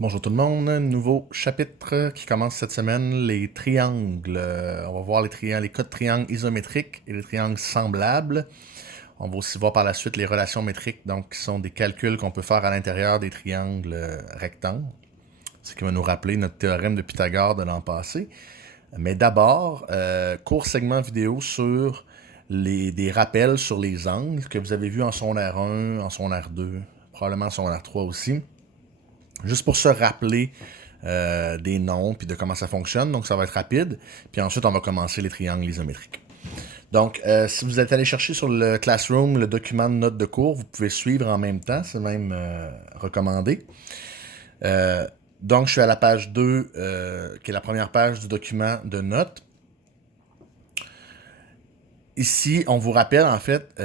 Bonjour tout le monde, nouveau chapitre qui commence cette semaine, les triangles. On va voir les cas de triangles isométriques et les triangles semblables. On va aussi voir par la suite les relations métriques, donc qui sont des calculs qu'on peut faire à l'intérieur des triangles rectangles. Ce qui va nous rappeler notre théorème de Pythagore de l'an passé. Mais d'abord, court segment vidéo sur des rappels sur les angles que vous avez vus en secondaire 1, en secondaire 2, probablement en secondaire 3 aussi. Juste pour se rappeler des noms puis de comment ça fonctionne. Donc, ça va être rapide. Puis ensuite, on va commencer les triangles isométriques. Donc, si vous êtes allé chercher sur le Classroom le document de notes de cours, vous pouvez suivre en même temps. C'est même recommandé. Donc, je suis à la page 2, qui est la première page du document de notes. Ici, on vous rappelle en fait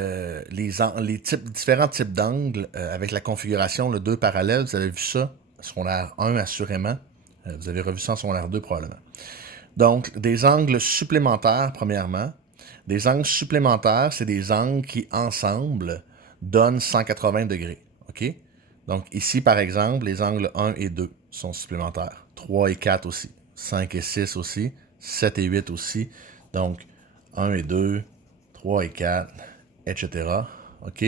différents types d'angles avec la configuration, le 2 parallèle. Vous avez vu ça, secondaire 1 assurément. Vous avez revu ça en secondaire 2 probablement. Donc, des angles supplémentaires, premièrement. Des angles supplémentaires, c'est des angles qui, ensemble, donnent 180 degrés. OK? Donc, ici, par exemple, les angles 1 et 2 sont supplémentaires. 3 et 4 aussi. 5 et 6 aussi. 7 et 8 aussi. Donc, 1 et 2, 3 et 4, etc. OK?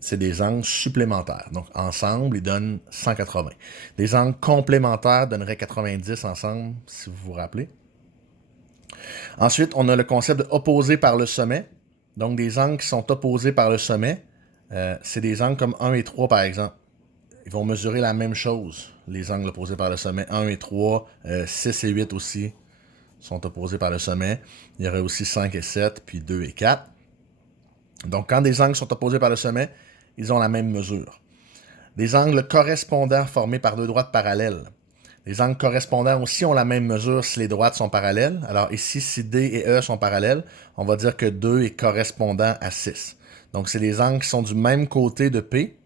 C'est des angles supplémentaires. Donc, ensemble, ils donnent 180. Des angles complémentaires donneraient 90 ensemble, si vous vous rappelez. Ensuite, on a le concept de opposé par le sommet. Donc, des angles qui sont opposés par le sommet, c'est des angles comme 1 et 3, par exemple. Ils vont mesurer la même chose, les angles opposés par le sommet. 1 et 3, 6 et 8 aussi sont opposés par le sommet. Il y aurait aussi 5 et 7, puis 2 et 4. Donc, quand des angles sont opposés par le sommet, ils ont la même mesure. Des angles correspondants formés par deux droites parallèles. Les angles correspondants aussi ont la même mesure si les droites sont parallèles. Alors ici, si D et E sont parallèles, on va dire que 2 est correspondant à 6. Donc c'est des angles qui sont du même côté de P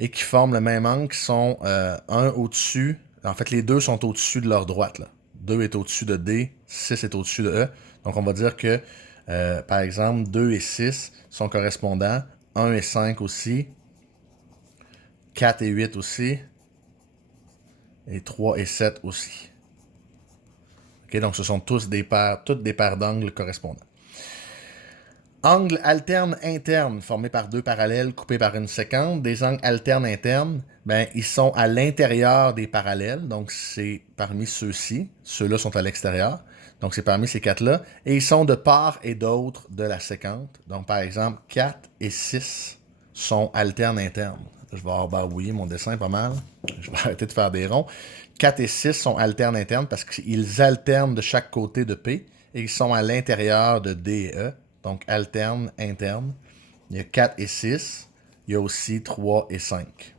et qui forment le même angle, qui sont un au-dessus. En fait, les deux sont au-dessus de leur droite. Là. 2 est au-dessus de D, 6 est au-dessus de E. Donc on va dire que, par exemple, 2 et 6 sont correspondants, 1 et 5 aussi, 4 et 8 aussi, et 3 et 7 aussi. Okay, donc ce sont toutes des paires d'angles correspondants. Angles alternes internes formés par deux parallèles coupés par une séquente. Des angles alternes internes, ben, ils sont à l'intérieur des parallèles. Donc c'est parmi ceux-ci. Ceux-là sont à l'extérieur. Donc c'est parmi ces quatre-là. Et ils sont de part et d'autre de la séquente. Donc par exemple, 4 et 6 sont alternes internes. Je vais barbouiller mon dessin pas mal. Je vais arrêter de faire des ronds. 4 et 6 sont alternes internes parce qu'ils alternent de chaque côté de P et ils sont à l'intérieur de D et E. Donc alterne, interne. Il y a 4 et 6. Il y a aussi 3 et 5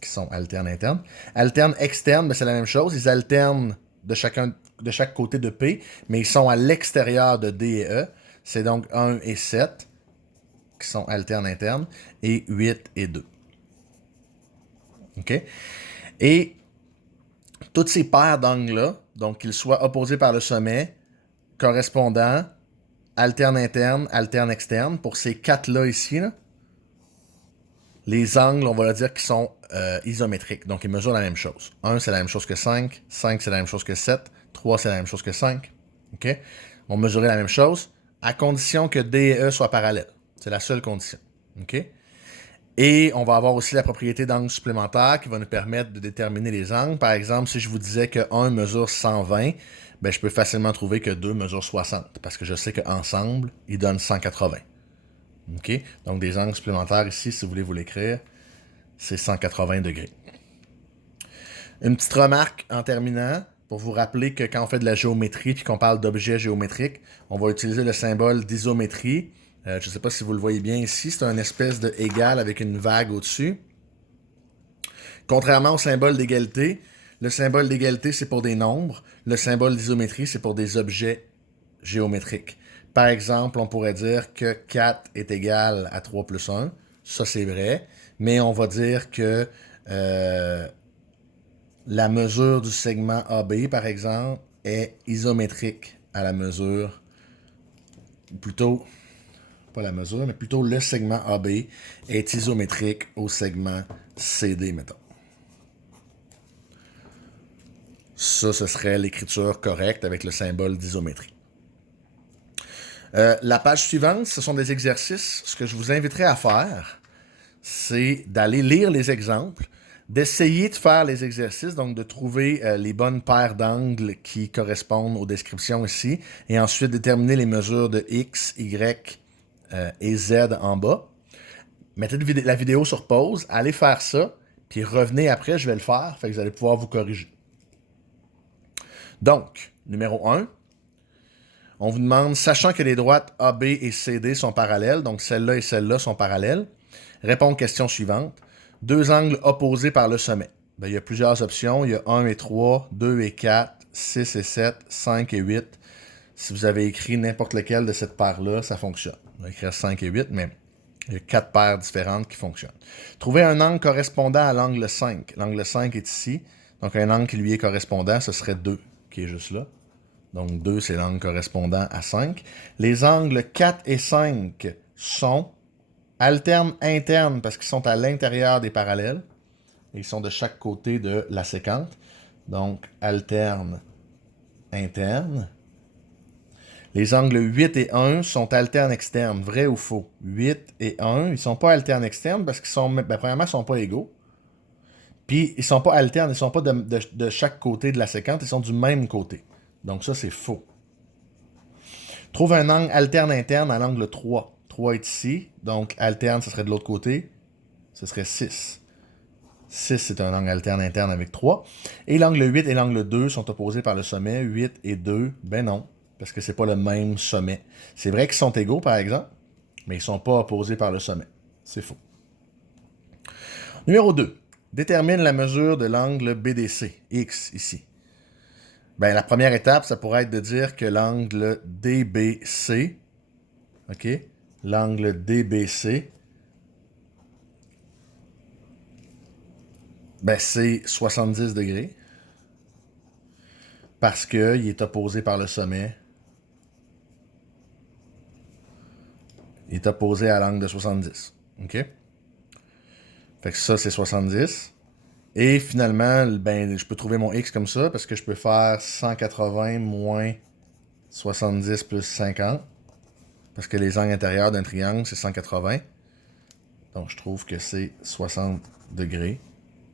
qui sont alternes internes. Alterne externe, ben c'est la même chose. Ils alternent de chaque côté de P, mais ils sont à l'extérieur de D et E. C'est donc 1 et 7 qui sont alternes internes et 8 et 2. OK? Et toutes ces paires d'angles-là, donc qu'ils soient opposés par le sommet, correspondants, alterne interne, alterne externe, pour ces quatre-là ici, là, les angles, on va dire qu'ils sont isométriques. Donc, ils mesurent la même chose. 1, c'est la même chose que 5. 5, c'est la même chose que 7. 3, c'est la même chose que 5. OK? On va mesurer la même chose à condition que D et E soient parallèles. C'est la seule condition. OK? Et on va avoir aussi la propriété d'angle supplémentaire qui va nous permettre de déterminer les angles. Par exemple, si je vous disais que 1 mesure 120, ben je peux facilement trouver que 2 mesure 60 parce que je sais qu'ensemble, ils donnent 180. OK? Donc, des angles supplémentaires ici, si vous voulez vous l'écrire, c'est 180 degrés. Une petite remarque en terminant, pour vous rappeler que quand on fait de la géométrie et qu'on parle d'objets géométriques, on va utiliser le symbole d'isométrie. Je ne sais pas si vous le voyez bien ici, c'est une espèce de égal avec une vague au-dessus. Contrairement au symbole d'égalité, le symbole d'égalité, c'est pour des nombres. Le symbole d'isométrie, c'est pour des objets géométriques. Par exemple, on pourrait dire que 4 est égal à 3 plus 1. Ça, c'est vrai. Mais on va dire que la mesure du segment AB, par exemple, est isométrique à la mesure, plutôt, pas la mesure, mais plutôt le segment AB est isométrique au segment CD, mettons. Ça, ce serait l'écriture correcte avec le symbole d'isométrie. La page suivante, ce sont des exercices. Ce que je vous inviterai à faire, c'est d'aller lire les exemples, d'essayer de faire les exercices, donc de trouver les bonnes paires d'angles qui correspondent aux descriptions ici, et ensuite déterminer les mesures de X, Y et Z en bas. Mettez la vidéo sur pause, allez faire ça, puis revenez après, je vais le faire, fait que vous allez pouvoir vous corriger. Donc, numéro 1, on vous demande, sachant que les droites AB et CD sont parallèles, donc celle-là et celle-là sont parallèles, répondre aux questions suivantes. Deux angles opposés par le sommet. Ben, il y a plusieurs options. Il y a 1 et 3, 2 et 4, 6 et 7, 5 et 8. Si vous avez écrit n'importe lequel de cette paire-là, ça fonctionne. On va écrire 5 et 8, mais il y a 4 paires différentes qui fonctionnent. Trouvez un angle correspondant à l'angle 5. L'angle 5 est ici. Donc, un angle qui lui est correspondant, ce serait 2, qui est juste là. Donc, 2, c'est l'angle correspondant à 5. Les angles 4 et 5 sont alternes internes parce qu'ils sont à l'intérieur des parallèles. Et ils sont de chaque côté de la séquente. Donc, alterne interne. Les angles 8 et 1 sont alternes externes. Vrai ou faux? 8 et 1, ils ne sont pas alternes externes parce qu'ils sont, premièrement, ils ne sont pas égaux. Puis, ils ne sont pas alternes, ils ne sont pas de chaque côté de la séquence, ils sont du même côté. Donc, ça, c'est faux. Trouve un angle alterne interne à l'angle 3. 3 est ici, donc alterne, ce serait de l'autre côté. Ce serait 6. 6, c'est un angle alterne interne avec 3. Et l'angle 8 et l'angle 2 sont opposés par le sommet. 8 et 2, ben non, parce que c'est pas le même sommet. C'est vrai qu'ils sont égaux, par exemple, mais ils ne sont pas opposés par le sommet. C'est faux. Numéro 2. Détermine la mesure de l'angle BDC, X, ici. Ben, la première étape, ça pourrait être de dire que l'angle DBC, OK, l'angle DBC, ben, c'est 70 degrés parce qu'il est opposé par le sommet. Il est opposé à l'angle de 70. OK? Fait que ça, c'est 70. Et finalement, ben, je peux trouver mon X comme ça parce que je peux faire 180 moins 70 plus 50. Parce que les angles intérieurs d'un triangle, c'est 180. Donc, je trouve que c'est 60 degrés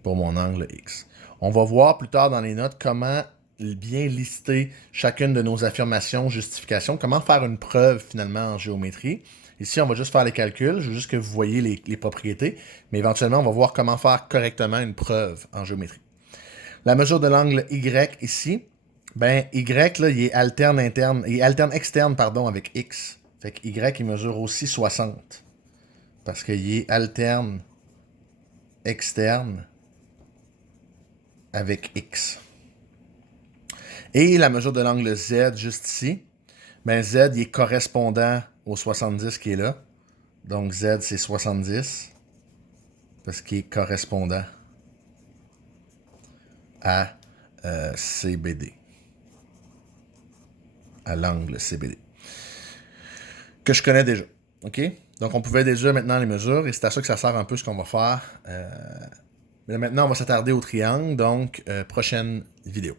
pour mon angle X. On va voir plus tard dans les notes comment bien lister chacune de nos affirmations, justifications, comment faire une preuve finalement en géométrie. Ici, on va juste faire les calculs, je veux juste que vous voyez les propriétés, mais éventuellement, on va voir comment faire correctement une preuve en géométrie. La mesure de l'angle Y ici, ben Y, là, il est alterne interne, il est alterne externe, pardon, avec X. Fait que Y, il mesure aussi 60. Parce qu'il est alterne externe avec X. Et la mesure de l'angle Z, juste ici, ben Z, il est correspondant au 70 qui est là. Donc Z, c'est 70. Parce qu'il est correspondant à CBD. À l'angle CBD. Que je connais déjà. OK? Donc, on pouvait déjà maintenant les mesures, et c'est à ça que ça sert un peu ce qu'on va faire. Mais maintenant, on va s'attarder au triangle, donc prochaine vidéo.